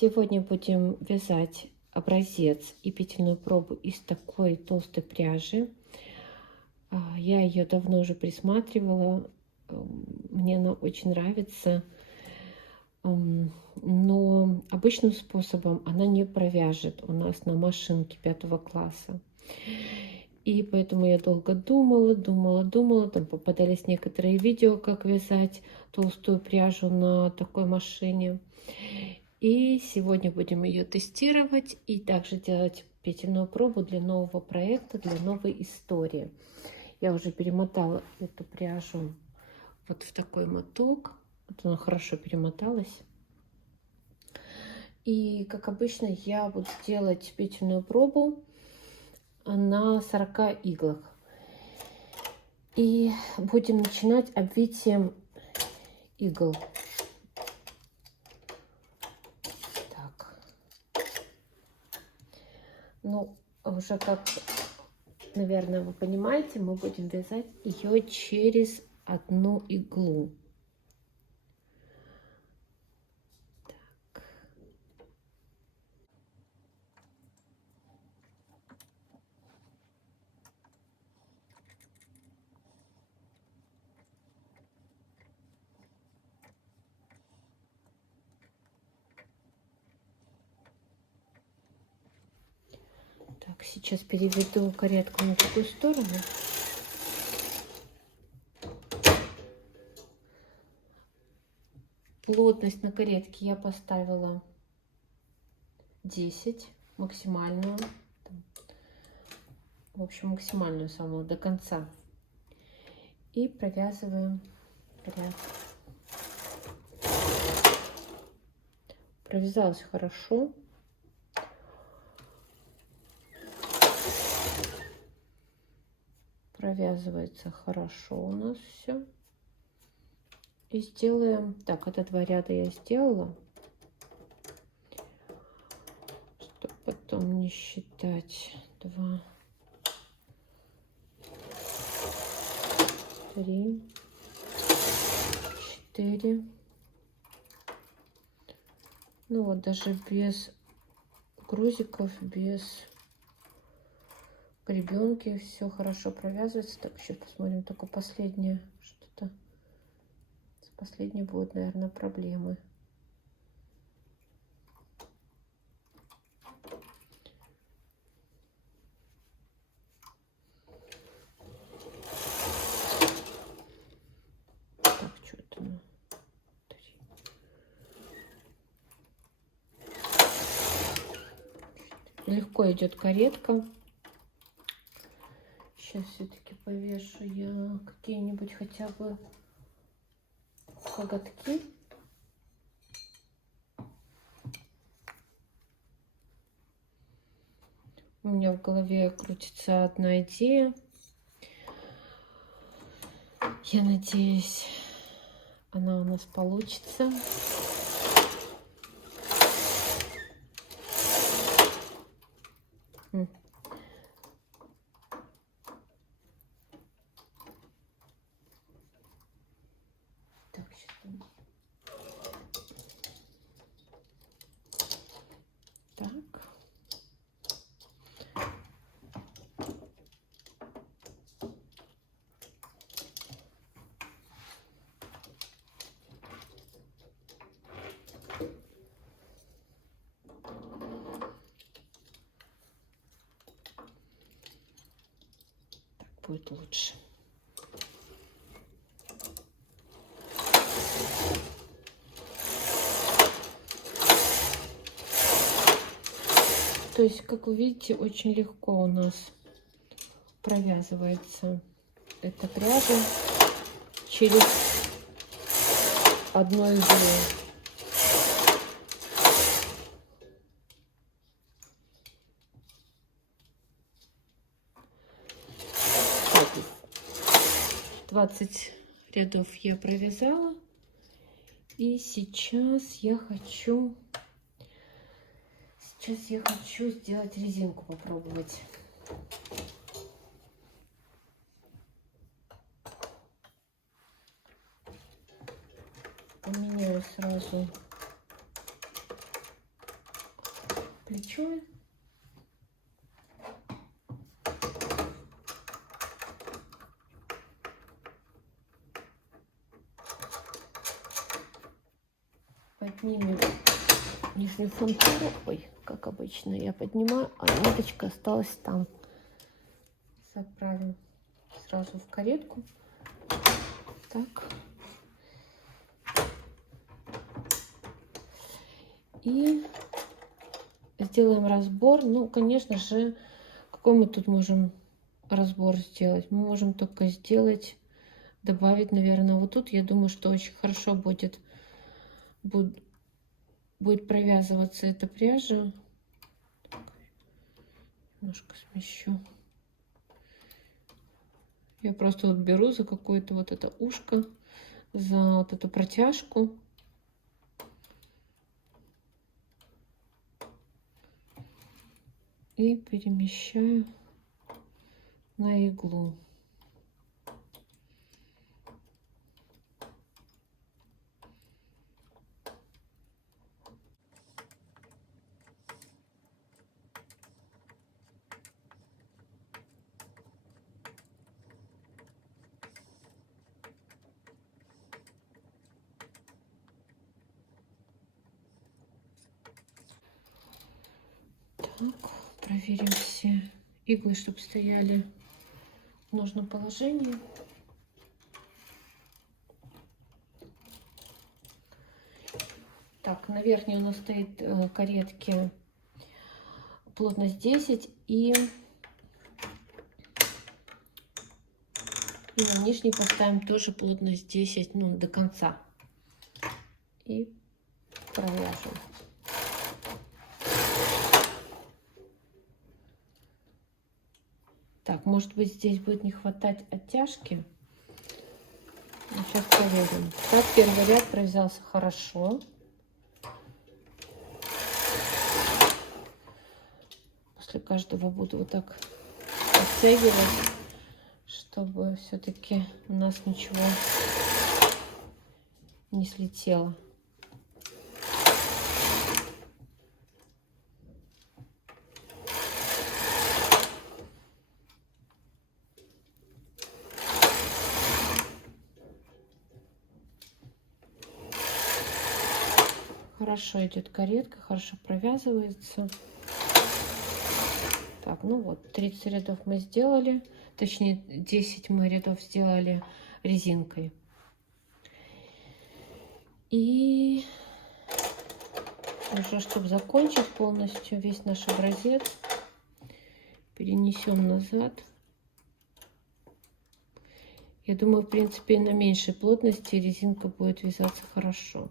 Сегодня будем вязать образец и петельную пробу из такой толстой пряжи. Я ее давно уже присматривала, мне она очень нравится, но обычным способом она не провяжет у нас на машинке 5 класса. И поэтому я долго думала. Там попадались некоторые видео, как вязать толстую пряжу на такой машине. И сегодня будем ее тестировать и также делать петельную пробу для нового проекта, для новой истории. Я уже перемотала эту пряжу вот в такой моток. Вот она хорошо перемоталась. И, как обычно, я буду делать петельную пробу на 40 иглах. И будем начинать обвитием игл. Так. Ну, уже как, наверное, вы понимаете, мы будем вязать ее через одну иглу. Так. Так, сейчас переведу каретку на другую сторону. Плотность на каретке я поставила 10, максимальную. В общем, максимальную самую до конца. И провязываем ряд. Провязалось хорошо. Провязывается хорошо у нас все. И сделаем... Так, это 2 ряда я сделала. Чтобы потом не считать. 2, 3, 4. Ну вот, даже без грузиков, без гребенки все хорошо провязывается. Так, еще посмотрим, только последнее что-то. С последней будут, наверное, проблемы. Так, что это? Легко идет каретка. Сейчас все-таки повешу я какие-нибудь хотя бы коготки. У меня в голове крутится одна идея. Я надеюсь, она у нас получится. Так. Будет лучше. То есть, как вы видите, очень легко у нас провязывается эта пряжа через одну иглу. Так, 20 рядов я провязала. И сейчас я хочу сделать резинку, попробовать. Поменяю сразу плечо. Поднимем нижнюю фантуру. Ой, как обычно я поднимаю, а ниточка осталась там. Заправим сразу в каретку. Так. И сделаем разбор. Ну, конечно же, какой мы тут можем разбор сделать? Мы можем только сделать, добавить, наверное, вот тут. Я думаю, что очень хорошо будет провязываться эта пряжа. Немножко смещу. Я просто вот беру за какое-то вот это ушко, за вот эту протяжку. И перемещаю на иглу. Так, проверим все иглы, чтобы стояли в нужном положении. Так, на верхней у нас стоит каретки плотность 10 и на нижней поставим тоже плотность 10, ну, до конца. И провяжем. Так, может быть, здесь будет не хватать оттяжки. Сейчас проверим. Так, первый ряд провязался хорошо. После каждого буду вот так оттягивать, чтобы все-таки у нас ничего не слетело. Хорошо идет каретка, хорошо провязывается. Так, ну вот, 30 рядов мы сделали, точнее 10 мы рядов сделали резинкой. И уже, чтобы закончить полностью весь наш образец, перенесем назад. Я думаю, в принципе, на меньшей плотности резинка будет вязаться хорошо.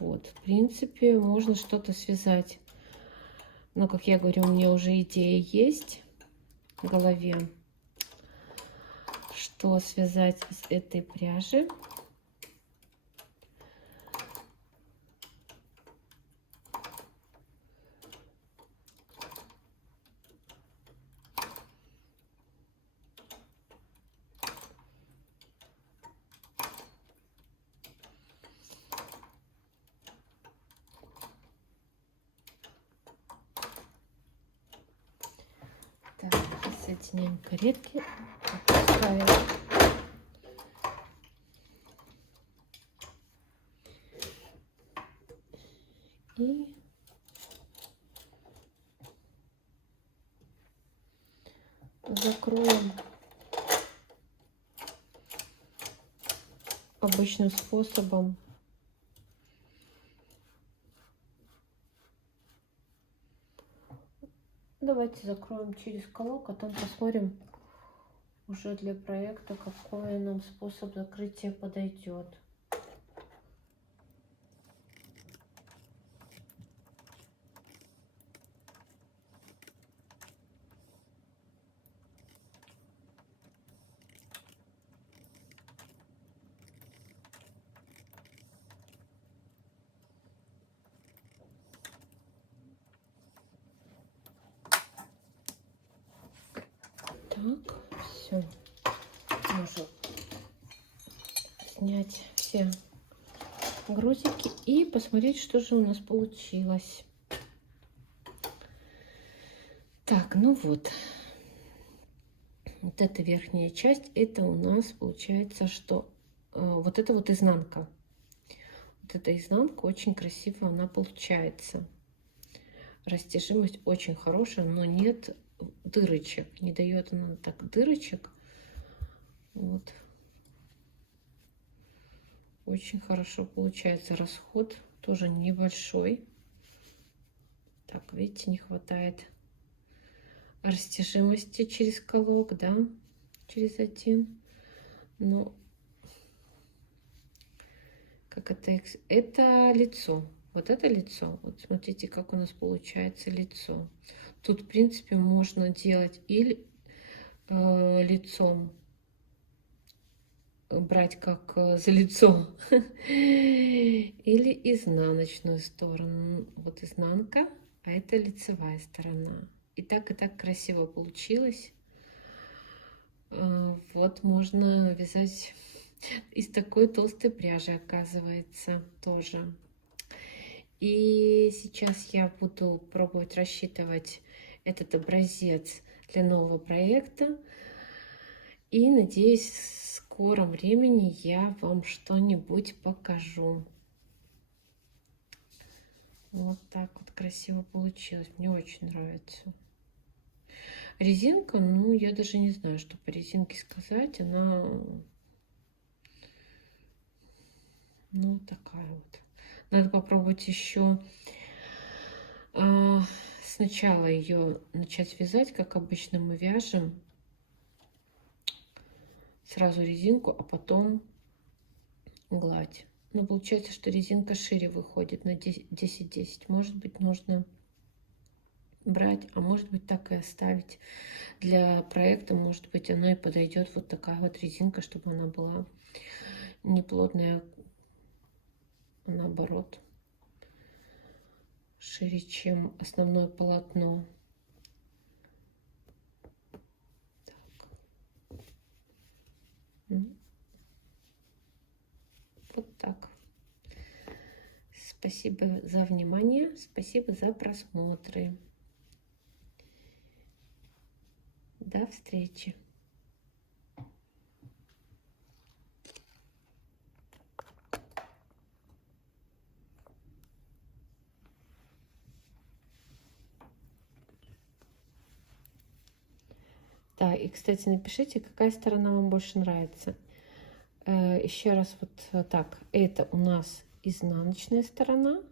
Вот, в принципе, можно что-то связать. Но, как я говорю, у меня уже идея есть в голове, что связать из этой пряжи. Так, соединяем каретки, опускаем. И закроем обычным способом. Давайте закроем через колок, а там посмотрим уже для проекта, какой нам способ закрытия подойдет. Так, все. Уже снять все грузики и посмотреть, что же у нас получилось. Так, ну вот. Вот эта верхняя часть, это у нас получается, что вот это вот изнанка. Вот эта изнанка очень красиво она получается. Растяжимость очень хорошая, но нет дырочек. Не дает она так дырочек. Вот. Очень хорошо получается. Расход тоже небольшой. Так, видите, не хватает растяжимости через колок, да, через один. Но как это лицо. Вот это лицо. Вот смотрите, как у нас получается лицо. Тут, в принципе, можно делать или лицом, брать как за лицо, или изнаночную сторону. Вот изнанка, а это лицевая сторона. И так красиво получилось. Вот можно вязать из такой толстой пряжи, оказывается, тоже. И сейчас я буду пробовать рассчитывать этот образец для нового проекта. И надеюсь, в скором времени я вам что-нибудь покажу. Вот так вот красиво получилось. Мне очень нравится. Резинка, ну, я даже не знаю, что по резинке сказать. Она, ну, такая вот. Надо попробовать еще сначала ее начать вязать, как обычно мы вяжем. Сразу резинку, а потом гладь. Но получается, что резинка шире выходит на 10-10. Может быть, нужно брать, а может быть, так и оставить. Для проекта, может быть, она и подойдет вот такая вот резинка, чтобы она была не плотная, а наоборот, шире, чем основное полотно. Так. Вот так. Спасибо за внимание, спасибо за просмотры. До встречи. Да, и, кстати, напишите, какая сторона вам больше нравится. Еще раз вот так. Это у нас изнаночная сторона.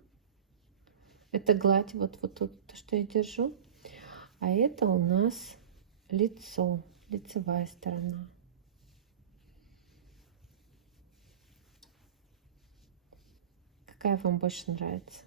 Это гладь, вот тут, то, что я держу. А это у нас лицо, лицевая сторона. Какая вам больше нравится?